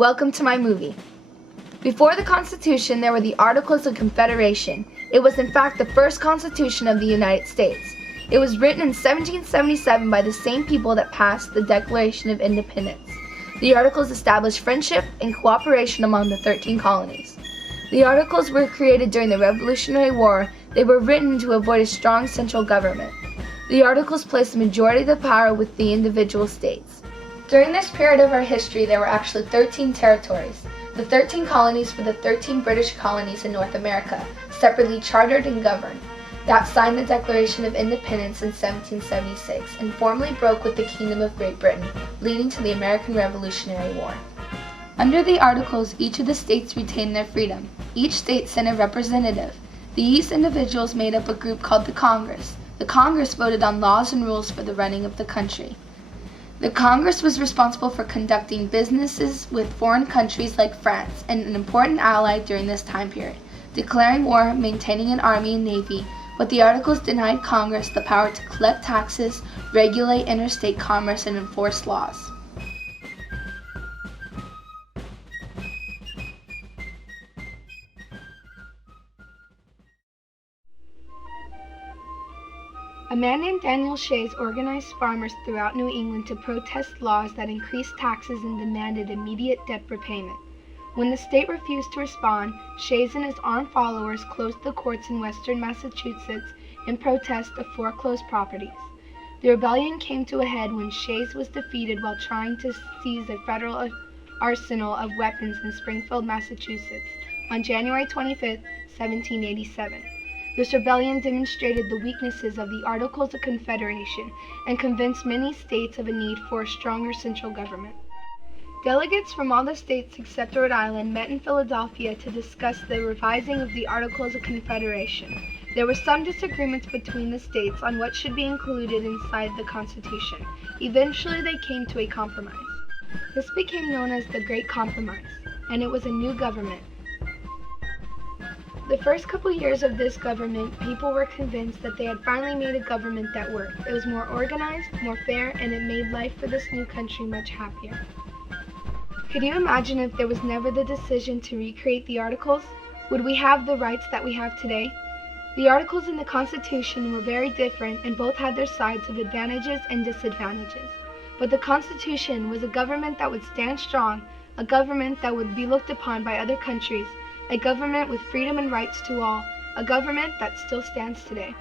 Welcome to my movie. Before the Constitution, there were the Articles of Confederation. It was in fact the first Constitution of the United States. It was written in 1777 by the same people that passed the Declaration of Independence. The Articles established friendship and cooperation among the 13 colonies. The Articles were created during the Revolutionary War. They were written to avoid a strong central government. The Articles placed the majority of the power with the individual states. During this period of our history, there were actually 13 territories. The 13 colonies were the 13 British colonies in North America, separately chartered and governed, that signed the Declaration of Independence in 1776 and formally broke with the Kingdom of Great Britain, leading to the American Revolutionary War. Under the Articles, each of the states retained their freedom. Each state sent a representative. These individuals made up a group called the Congress. The Congress voted on laws and rules for the running of the country. The Congress was responsible for conducting businesses with foreign countries like France and an important ally during this time period, declaring war, maintaining an army and navy, but the Articles denied Congress the power to collect taxes, regulate interstate commerce, and enforce laws. A man named Daniel Shay organized farmers throughout New England to protest laws that increased taxes and demanded immediate debt repayment. When the state refused to respond, Shay and his armed followers closed the courts in western Massachusetts in protest of foreclosed properties. The rebellion came to a head when Shay was defeated while trying to seize a federal arsenal of weapons in Springfield, Massachusetts, on January 25, 1787. This rebellion demonstrated the weaknesses of the Articles of Confederation and convinced many states of a need for a stronger central government. Delegates from all the states except Rhode Island met in Philadelphia to discuss the revising of the Articles of Confederation. There were some disagreements between the states on what should be included inside the Constitution. Eventually they came to a compromise. This became known as the Great Compromise, and it was a new government. The first couple years of this government, people were convinced that they had finally made a government that worked. It was more organized, more fair, and it made life for this new country much happier. Could you imagine if there was never the decision to recreate the Articles? Would we have the rights that we have today? The Articles in the Constitution were very different and both had their sides of advantages and disadvantages. But the Constitution was a government that would stand strong, a government that would be looked upon by other countries, a government with freedom and rights to all, a government that still stands today.